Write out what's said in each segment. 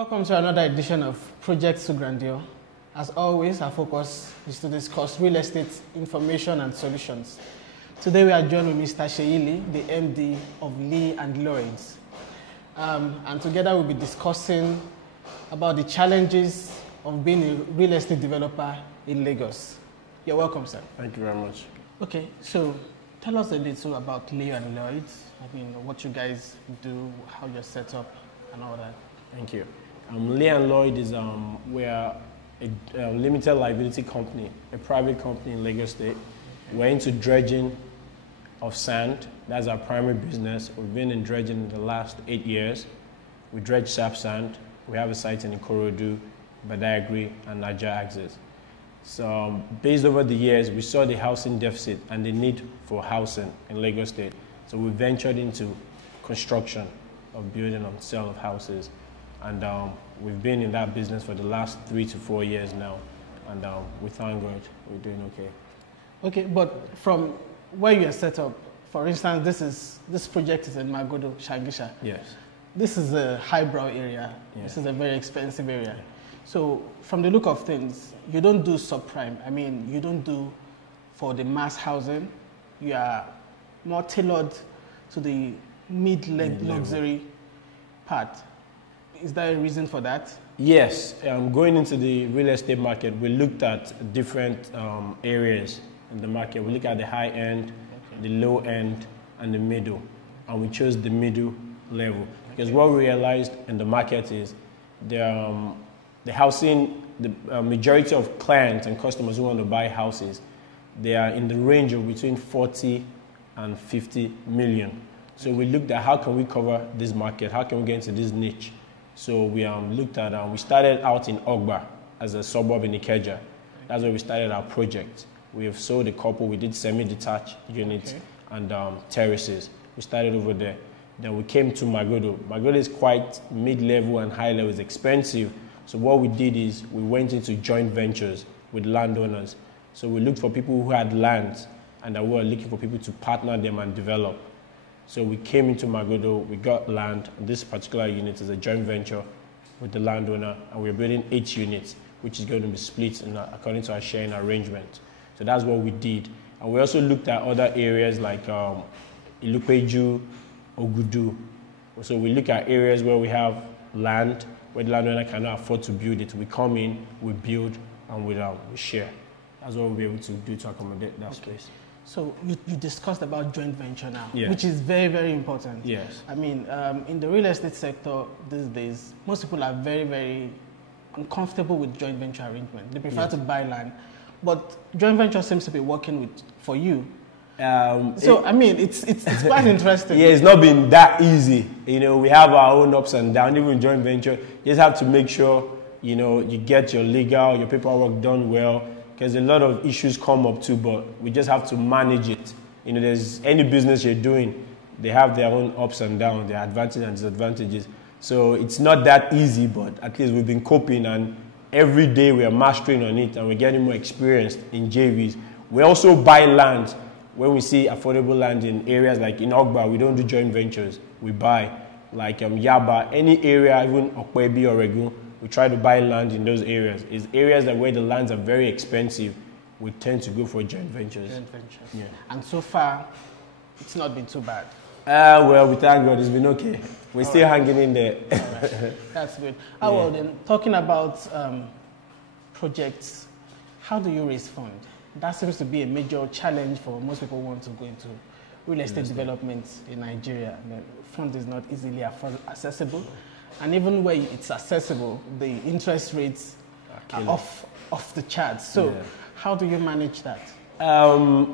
Welcome to another edition of Project to Grandeur. As always, our focus is to discuss real estate information and solutions. Today we are joined with Mr. Sheili, the MD of Leigh and Lloyds. And together we'll be discussing about the challenges of being a real estate developer in Lagos. You're welcome, sir. Thank you very much. Okay, so tell us a little about Leigh and Lloyds. I mean, what you guys do, how you're set up, and all that. Thank you. Leigh and Lloyd is we're a limited liability company, a private company in Lagos State. We're into dredging of sand. That's our primary business. We've been in dredging in the last 8 years. We dredge Souq sand. We have a site in Ikorodu, Badagry, and Niger Axis. So based over the years, we saw the housing deficit and the need for housing in Lagos State. So we ventured into construction of building and sale of houses. And we've been in that business for the last 3 to 4 years now. And we thank God we're doing okay. Okay, but from where you are set up, for instance, this project is in Magodo, Shangisha. Yes. This is a highbrow area. Yeah. This is a very expensive area. Yeah. So from the look of things, you don't do subprime. I mean, you don't do for the mass housing. You are more tailored to the mid-level luxury part. Is there a reason for that? Yes. Going into the real estate market, we looked at different areas in the market. We looked at the high end, the low end, and the middle. And we chose the middle level. Because what we realized in the market is the housing, the majority of clients and customers who want to buy houses, they are in the range of between 40 and 50 million. So we looked at how can we cover this market? How can we get into this niche? So we looked at, we started out in Ogba as a suburb in Ikeja. That's where we started our project. We have sold a couple, we did semi-detached units and terraces. We started over there. Then we came to Magodo. Magodo is quite mid-level and high-level, it's expensive. So what we did is we went into joint ventures with landowners. So we looked for people who had land and that we were looking for people to partner them and develop. So we came into Magodo, we got land. This particular unit is a joint venture with the landowner, and we're building 8 units, which is going to be split according to our sharing arrangement. So that's what we did. And we also looked at other areas like Ilupeju, Ogudu. So we look at areas where we have land, where the landowner cannot afford to build it. We come in, we build, and we share. That's what we'll be able to do to accommodate that space. So you discussed about joint venture now, yes, which is very, very important. Yes. I mean, in the real estate sector these days, most people are very, very uncomfortable with joint venture arrangement. They prefer to buy land, but joint venture seems to be working for you. I mean, it's quite interesting. Yeah, it's not been that easy. You know, we have our own ups and downs. Even joint venture, you just have to make sure, you know, you get your legal, your paperwork done well. Because a lot of issues come up too, but we just have to manage it. You know, there's any business you're doing, they have their own ups and downs, their advantages and disadvantages. So it's not that easy, but at least we've been coping, and every day we are mastering on it, and we're getting more experienced in JVs. We also buy land. When we see affordable land in areas like in Ogba, we don't do joint ventures. We buy, like Yaba, any area, even Okwebi or Regu. We try to buy land in those areas. It's areas that where the lands are very expensive, we tend to go for joint ventures. Joint ventures. Yeah. And so far, it's not been too bad. Well, we thank God, it's been okay. We're still hanging in there. Right. That's good. Well then, talking about projects, how do you raise funds? That seems to be a major challenge for most people who want to go into real estate development in Nigeria. The fund is not easily accessible. And even where it's accessible, the interest rates are off the charts. So how do you manage that?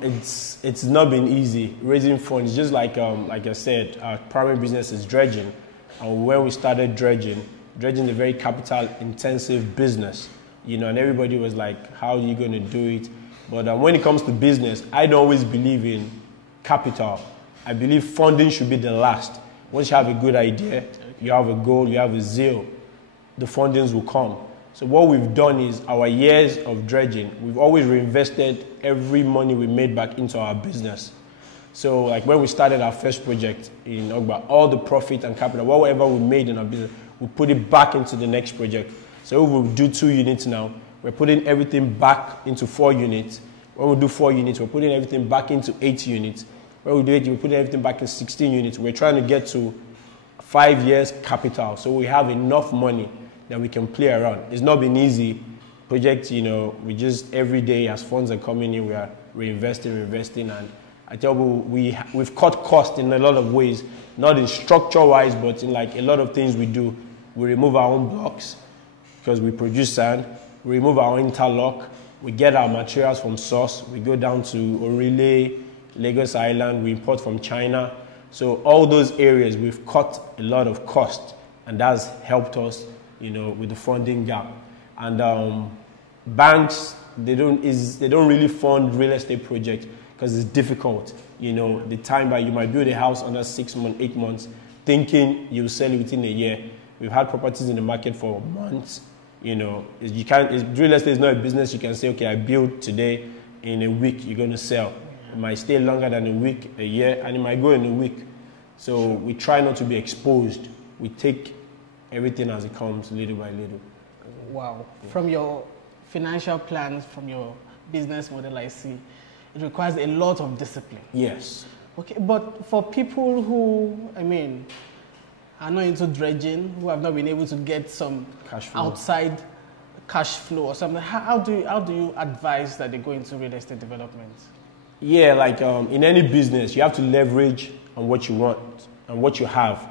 It's not been easy raising funds. Just like I said, our primary business is dredging. And when we started dredging is a very capital intensive business. You know, and everybody was like, how are you going to do it? But when it comes to business, I don't always believe in capital. I believe funding should be the last. Once you have a good idea, you have a goal, you have a zeal, the fundings will come. So what we've done is our years of dredging, we've always reinvested every money we made back into our business. So like when we started our first project in Ogba, all the profit and capital, whatever we made in our business, we put it back into the next project. So if we do 2 units now, we're putting everything back into 4 units. When we do 4 units, we're putting everything back into 8 units. When we do 8, we're putting everything back in 16 units. We're trying to get to 5 years capital, so we have enough money that we can play around. It's not been easy. Projects, you know, we just every day as funds are coming in, we are reinvesting, and I tell you, we've cut costs in a lot of ways, not in structure-wise, but in like a lot of things we do. We remove our own blocks because we produce sand. We remove our own interlock. We get our materials from source. We go down to Orile, Lagos Island. We import from China. So all those areas, we've cut a lot of cost, and that's helped us, you know, with the funding gap. And banks, they don't really fund real estate projects because it's difficult. You know, the time that you might build a house under 6 months, 8 months, thinking you'll sell it within a year. We've had properties in the market for months. You know, real estate is not a business you can say, okay, I build today, in a week you're going to sell. It might stay longer than a week, a year, and it might go in a week. So we try not to be exposed. We take everything as it comes, little by little. Wow. Yeah. From your financial plans, from your business model, I see, it requires a lot of discipline. Yes. Okay, but for people who, I mean, are not into dredging, who have not been able to get some outside cash flow or something, how do you advise that they go into real estate development? Yeah, like in any business, you have to leverage on what you want and what you have.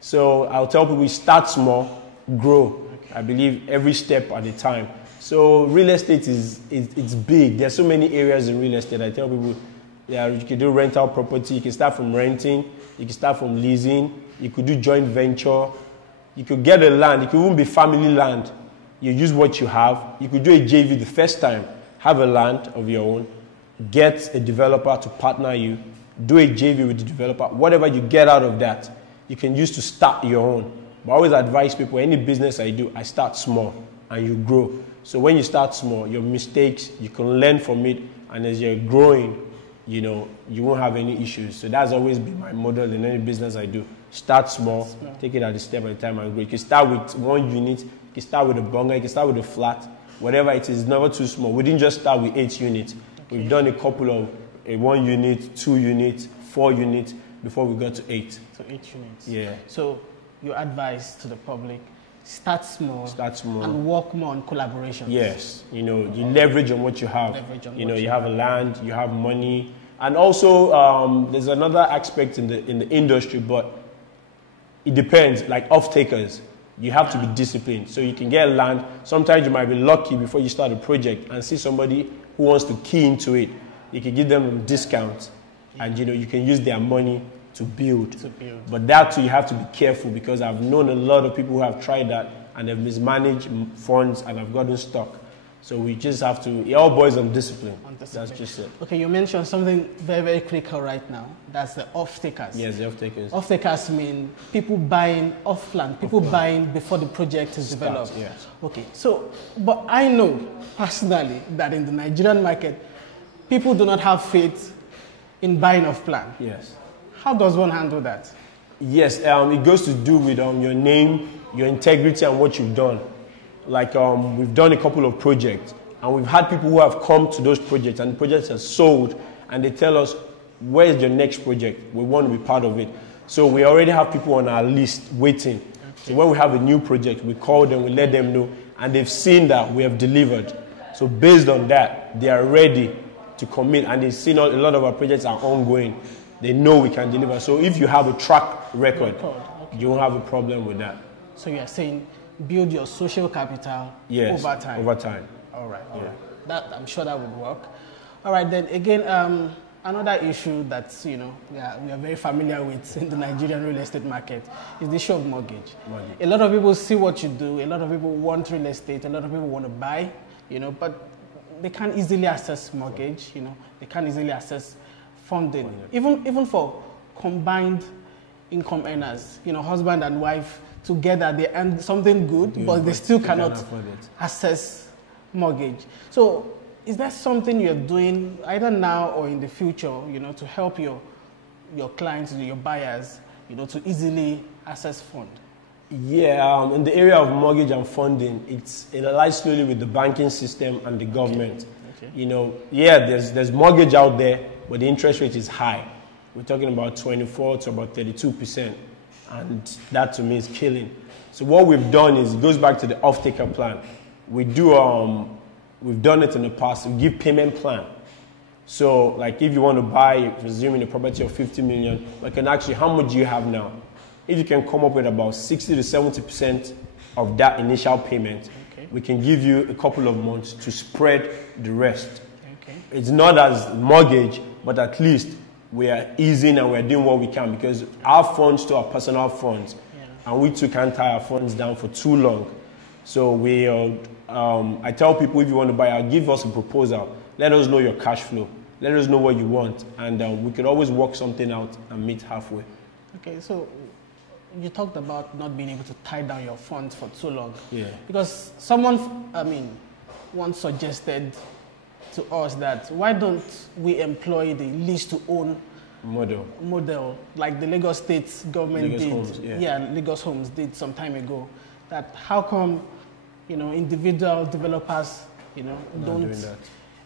So I'll tell people, start small, grow. Okay. I believe every step at a time. So real estate it's big. There's so many areas in real estate. I tell people, yeah, you can do rental property. You can start from renting. You can start from leasing. You could do joint venture. You could get a land. It could even be family land. You use what you have. You could do a JV the first time. Have a land of your own. Get a developer to partner you. Do a JV with the developer. Whatever you get out of that, you can use to start your own. But I always advise people, any business I do, I start small and you grow. So when you start small, your mistakes, you can learn from it. And as you're growing, you know, you won't have any issues. So that's always been my model in any business I do. Start small, take it at a step at a time and grow. You can start with 1 unit, you can start with a bungalow, you can start with a flat, whatever it is, never too small. We didn't just start with 8 units. Okay. We've done a couple of 1 unit, 2 units, 4 units before we got to 8. So 8 units. Yeah. So your advice to the public, start small and work more on collaboration. Yes. You know, you leverage on what you have. You know, you have a land, you have money. And also, there's another aspect in the industry, but it depends, like off-takers. You have to be disciplined. So you can get land. Sometimes you might be lucky before you start a project and see somebody who wants to key into it. You can give them a discount, and you know, you can use their money to build. But that too, you have to be careful, because I've known a lot of people who have tried that and they've mismanaged funds and have gotten stuck. So we just have to, it all boils on discipline. That's just it. Okay, you mentioned something very, very critical right now. That's the off-takers. Yes, the off-takers. Off-takers mean people buying off-land, people buying before the project is developed. Yes. Okay, so, but I know personally that in the Nigerian market, people do not have faith in buying off-plan. Yes. How does one handle that? Yes, it goes to do with your name, your integrity, and what you've done. Like we've done a couple of projects, and we've had people who have come to those projects, and the projects are sold, and they tell us, where is your next project? We want to be part of it. So we already have people on our list waiting. Okay. So when we have a new project, we call them, we let them know, and they've seen that we have delivered. So based on that, they are ready to commit, and they've seen a lot of our projects are ongoing. They know we can deliver. So if you have a track record, you won't have a problem with that. So you are saying build your social capital over time. Over time. All right. All right. That, I'm sure that would work. All right. Then again, another issue that we are very familiar with in the Nigerian real estate market is the issue of mortgage. A lot of people see what you do. A lot of people want real estate. A lot of people want to buy. But they can't easily access mortgage. They can't easily access funding. Even for combined income earners, husband and wife together, they earn something good, but they still cannot access mortgage. So is that something you're doing either now or in the future, to help your clients, your buyers, to easily access fund? Yeah, in the area of mortgage and funding, it lies slowly with the banking system and the government. Okay. You know, yeah, there's mortgage out there, but the interest rate is high. We're talking about 24 to about 32%, and that to me is killing. So what we've done is, it goes back to the off-taker plan. We've done it in the past. We give payment plan. So, like, if you want to buy, presuming a property of 50 million, we can ask you, how much do you have now? If you can come up with about 60 to 70% of that initial payment, okay, we can give you a couple of months to spread the rest. Okay. It's not as mortgage, but at least we are easing and we're doing what we can, because our funds to our personal funds, and we too can't tie our funds down for too long. So I tell people, if you want to buy, give us a proposal. Let us know your cash flow. Let us know what you want, and we could always work something out and meet halfway. Okay, so you talked about not being able to tie down your funds for too long. Yeah. Because someone, once suggested to us that why don't we employ the lease to own model like the Lagos State government did. Homes, Lagos Homes did some time ago. That how come, individual developers, don't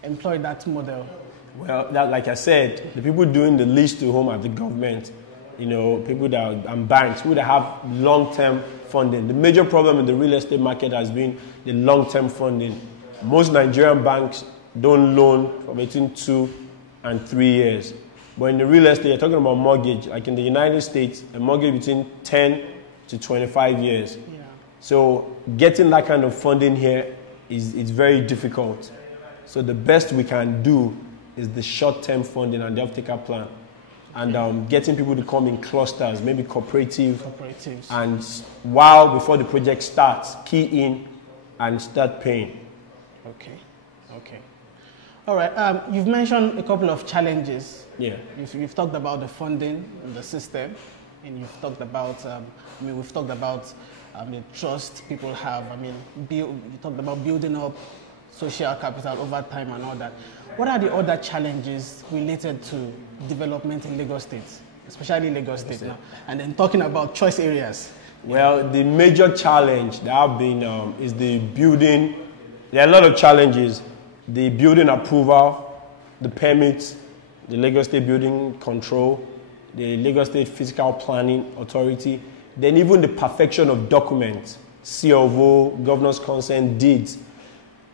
employ that model? Well, like I said, the people doing the lease to home are the government. People and banks who have long-term funding. The major problem in the real estate market has been the long-term funding. Most Nigerian banks don't loan for between 2 and 3 years. But in the real estate, you're talking about mortgage. Like in the United States, a mortgage between 10 to 25 years. Yeah. So getting that kind of funding here is very difficult. So the best we can do is the short-term funding and the off-taker plan. And getting people to come in clusters, maybe cooperatives. And before the project starts, key in and start paying. Okay. All right. You've mentioned a couple of challenges. Yeah. You've talked about the funding and the system, and you've talked about. We've talked about the trust people have. You talked about building up social capital over time and all that. What are the other challenges related to development in Lagos State, especially Lagos State now? And then talking about choice areas. Well, the major challenge that have been is the building. There are a lot of challenges. The building approval, the permits, the Lagos State Building Control, the Lagos State Physical Planning Authority, then even the perfection of documents, C of O, governor's consent, deeds.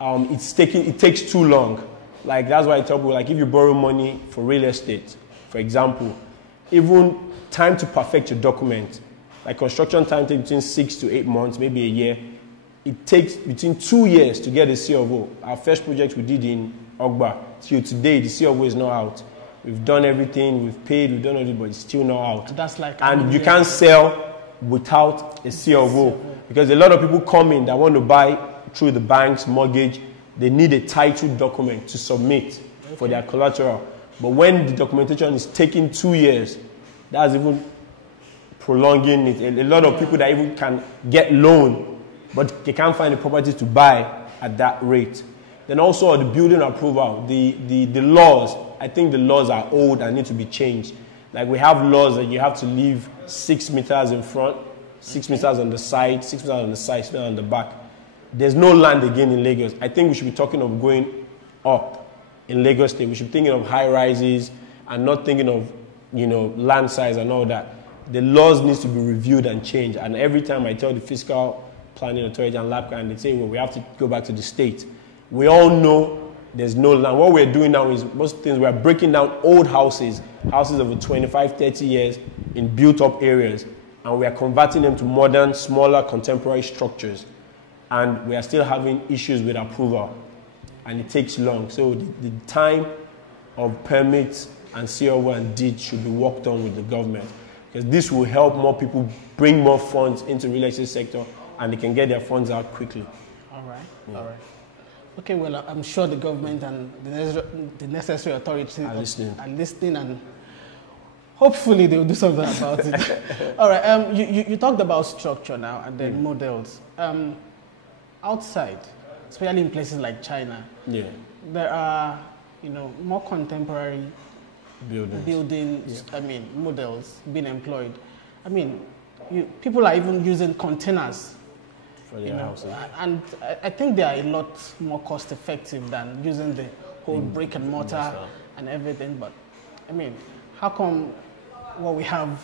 It takes too long. Like, that's why I tell people, like, if you borrow money for real estate, for example, even time to perfect your document, like construction time takes between 6 to 8 months, maybe a year. It takes between 2 years to get a C of O. Our first project we did in Ogba, till today, the C of O is not out. We've done everything, we've paid, we've done everything, but it's still not out. That's like, and you can't sell without a C of O, because a lot of people come in that want to buy through the bank's mortgage. They need a title document to submit for their collateral. But when the documentation is taking 2 years, that's even prolonging it. A lot of people that even can get loan, but they can't find a property to buy at that rate. Then also the building approval, the laws. I think the laws are old and need to be changed. Like, we have laws that you have to leave 6 meters in front, 6 meters on the side, 6 meters on the side, 6 meters on the back. There's no land again in Lagos. I think we should be talking of going up in Lagos State. We should be thinking of high rises and not thinking of, land size and all that. The laws need to be reviewed and changed. And every time I tell the Fiscal Planning Authority and LAPCA, and they say, well, we have to go back to the state. We all know there's no land. What we're doing now is, most things, we're breaking down old houses of 25, 30 years in built-up areas, and we are converting them to modern, smaller, contemporary structures. And we are still having issues with approval, and it takes long. So the time of permits and COO and deed should be worked on with the government, because this will help more people bring more funds into the real estate sector, and they can get their funds out quickly. All right. Okay, well, I'm sure the government and the necessary authorities are listening, and hopefully they'll do something about it. All right, you talked about structure now and then models. Outside, especially in places like China, there are, more contemporary buildings, models being employed. people are even using containers For their houses. and I think they are a lot more cost effective than using the whole brick and mortar and everything. But I mean, how come what we have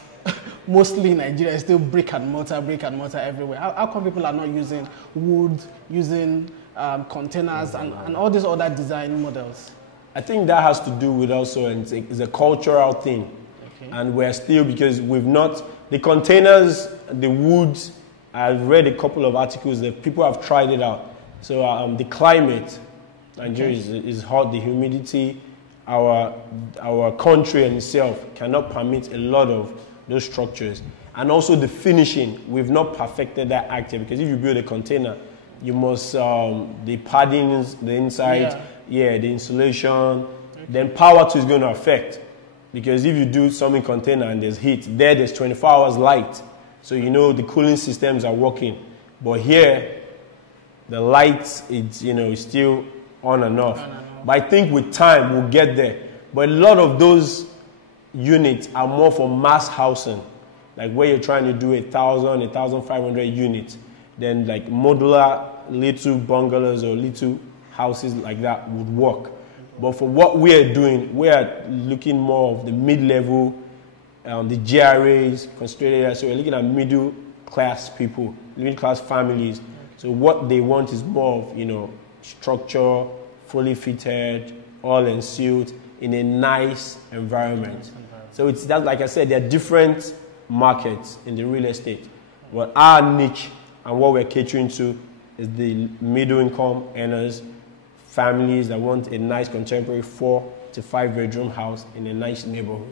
mostly in Nigeria is still brick and mortar everywhere? How come people are not using wood, using containers and all these other design models? I think that has to do with also, and it's a cultural thing. Okay. And we're still, because we've not, the containers, the woods, I've read a couple of articles that people have tried it out. So the climate, Nigeria is hot, the humidity, our country in itself cannot permit a lot of those structures. And also the finishing, we've not perfected that active, because if you build a container, you must, the paddings, the inside, the insulation, then power too is going to affect. Because if you do something container and there's heat, there's 24 hours light. So you know the cooling systems are working. But here, the lights, is still on and off. But I think with time, we'll get there. But a lot of those units are more for mass housing. Like where you're trying to do 1,000, 1,500 units. Then like modular little bungalows or little houses like that would work. But for what we are doing, we are looking more of the mid-level, the GRAs, concentrated areas. So we're looking at middle-class people, middle-class families. So what they want is more of, structure, fully fitted, all ensuite, in a nice environment. So it's that, like I said, there are different markets in the real estate. But our niche and what we're catering to is the middle-income earners, families that want a nice contemporary 4 to 5 bedroom house in a nice neighborhood.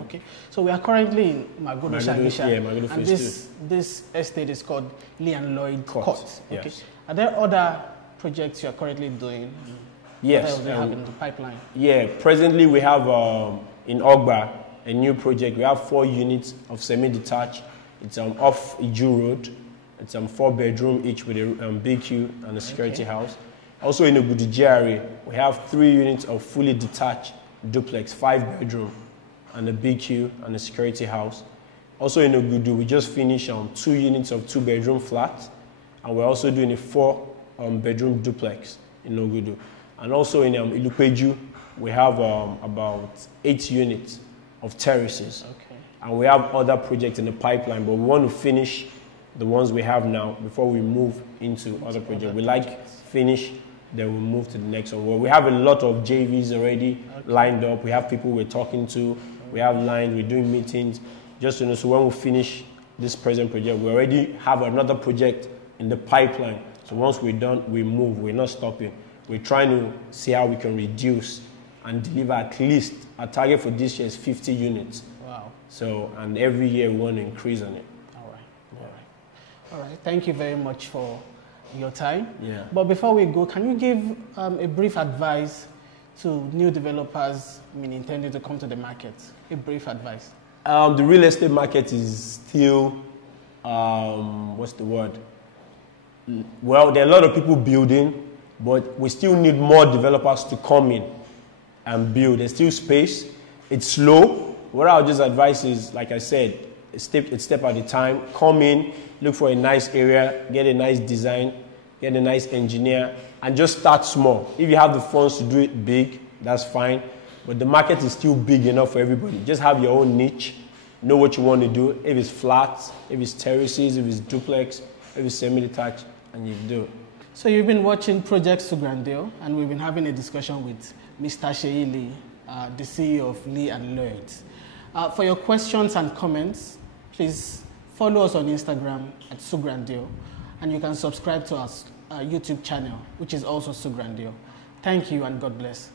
Okay. So we are currently in Magodo Shangisha. Yeah, Magodo and phase 2. this estate is called Leigh and Lloyds Court. Okay. Yes. Are there other projects you are currently doing? Yes. What else do you have in the pipeline? Yeah, presently we have in Ogba a new project. We have 4 units of semi-detached. It's off Iju Road. It's 4 bedroom each with a BQ and a security house. Also in Ogudu GRA, we have 3 units of fully detached duplex, 5 bedroom and a BQ and a security house. Also in Ogudu, we just finished 2 units of 2 bedroom flats, and we're also doing a 4 bedroom duplex in Ogudu. And also in Ilupeju, we have about 8 units of terraces. Okay. And we have other projects in the pipeline, but we want to finish the ones we have now before we move into other projects. We like finish, then we'll move to the next one. Well, we have a lot of JVs already lined up. We have people we're talking to. We have lines. We're doing meetings. Just to know, so when we finish this present project, we already have another project in the pipeline. So once we're done, we move. We're not stopping. We're trying to see how we can reduce and deliver at least, our target for this year is 50 units. Wow. So, and every year we want to increase on it. All right. Thank you very much for your time. Yeah. But before we go, can you give a brief advice to new developers intending to come to the market? A brief advice. The real estate market is still, what's the word? Well, there are a lot of people building, but we still need more developers to come in and build. There's still space. It's slow. What I'll just advise is, like I said, a step at a time. Come in, look for a nice area, get a nice design, get a nice engineer, and just start small. If you have the funds to do it big, that's fine. But the market is still big enough for everybody. Just have your own niche. Know what you want to do. If it's flats, if it's terraces, if it's duplex, if it's semi-detached, and you do it. So you've been watching Projects to Grandeur, and we've been having a discussion with Mr. Seyi Leigh, the CEO of Leigh and Lloyds. For your questions and comments, please follow us on Instagram at Souq Grandeur, and you can subscribe to our YouTube channel, which is also Souq Grandeur. Thank you and God bless.